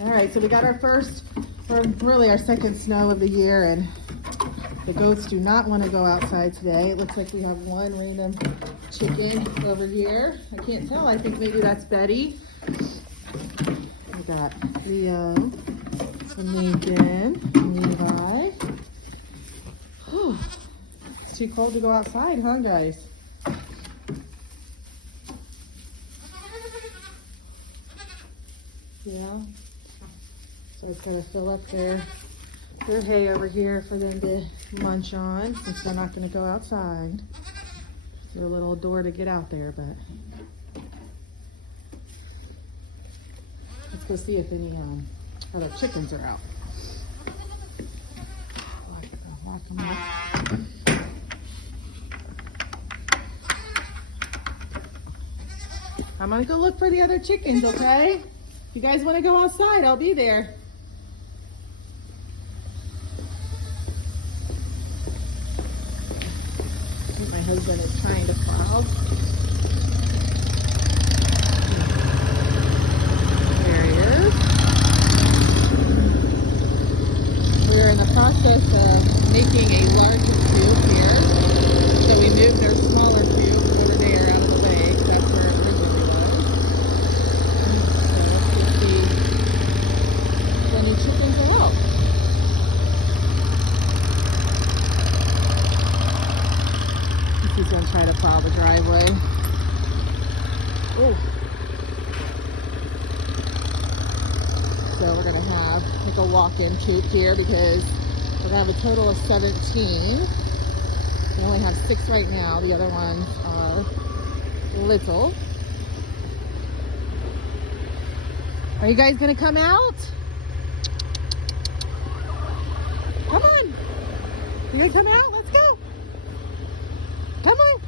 All right, so we got our first, or really our second snow of the year, and the goats do not want to go outside today. It looks like we have one random chicken over here. I can't tell. I think maybe that's Betty. We got Leo, and Nathan, and Levi. Whew. It's too cold to go outside, huh, guys? Yeah. So I just gotta fill up their hay over here for them to munch on, since they're not gonna go outside. It's their little door to get out there, but let's go see if any other chickens are out. Lock them up. I'm gonna go look for the other chickens, okay? If you guys wanna go outside, I'll be there. My husband is trying to plow. There he is. We're in the process of making a larger coop here. So we moved their smaller coop over there out of the way, because that's where it originally was. So let's see if any chickens are out. He's gonna try to plow the driveway. Ooh. So we're gonna have like a walk-in coop here, because we're gonna have a total of 17. We only have 6 right now. The other ones are little. Are you guys gonna come out? Come on. You gonna come out? Let's go. Come on.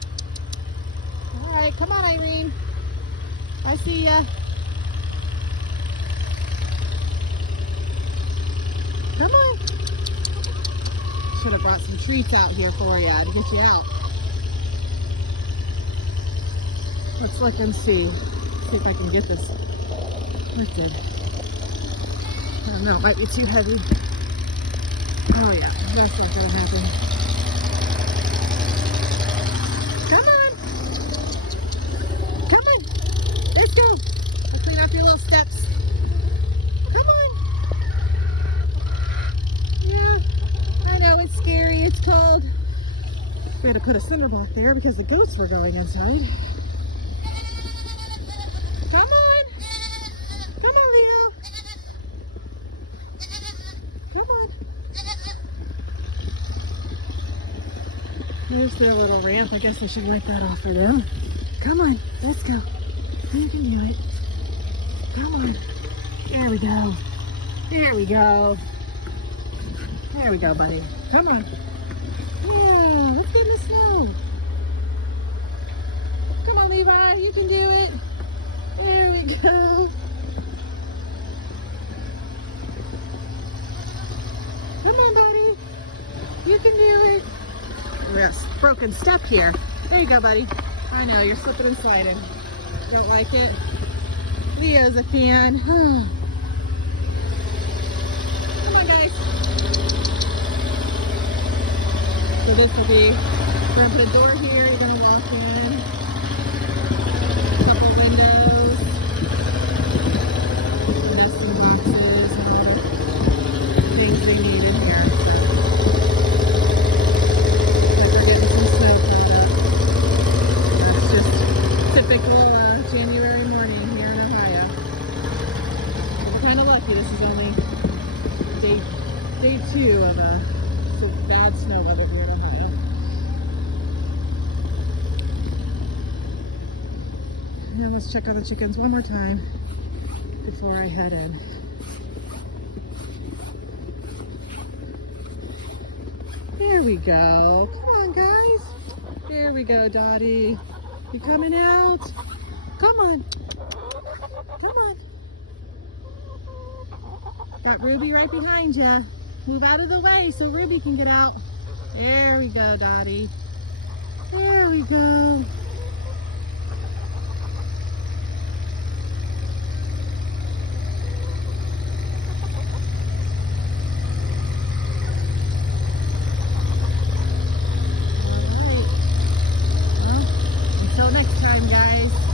All right, come on, Irene. I see ya. Come on. Should have brought some treats out here for you to get you out. Let's look and see. See if I can get this lifted. I don't know, it might be too heavy. Oh yeah, that's not gonna happen. Come on. Come on. Let's go. Let's clean up your little steps. Come on. Yeah, I know it's scary. It's cold. We had to put a cinder block there because the goats were going inside. Come on. Come on, Leo. Come on. There's their little ramp. I guess I should wipe that off for them. Come on, let's go. You can do it. Come on. There we go. There we go. There we go, buddy. Come on. Yeah, let's get in the snow. Come on, Levi. You can do it. There we go. Come on, buddy. You can do it. We got a broken step here. There you go, buddy. I know, you're slipping and sliding. Don't like it? Leo's a fan. Come on, guys. So this will be, we're going to put a door here. You're going to walk in. A couple windows. Nesting boxes. And all the things they need in here. Typical January morning here in Ohio. We're kind of lucky. This is only day 2 of a bad snow level here in Ohio. And let's check on the chickens one more time before I head in. There we go. Come on, guys. There we go, Dottie. You coming out? Come on. Come on. Got Ruby right behind you. Move out of the way so Ruby can get out. There we go, Dottie. There we go. guys.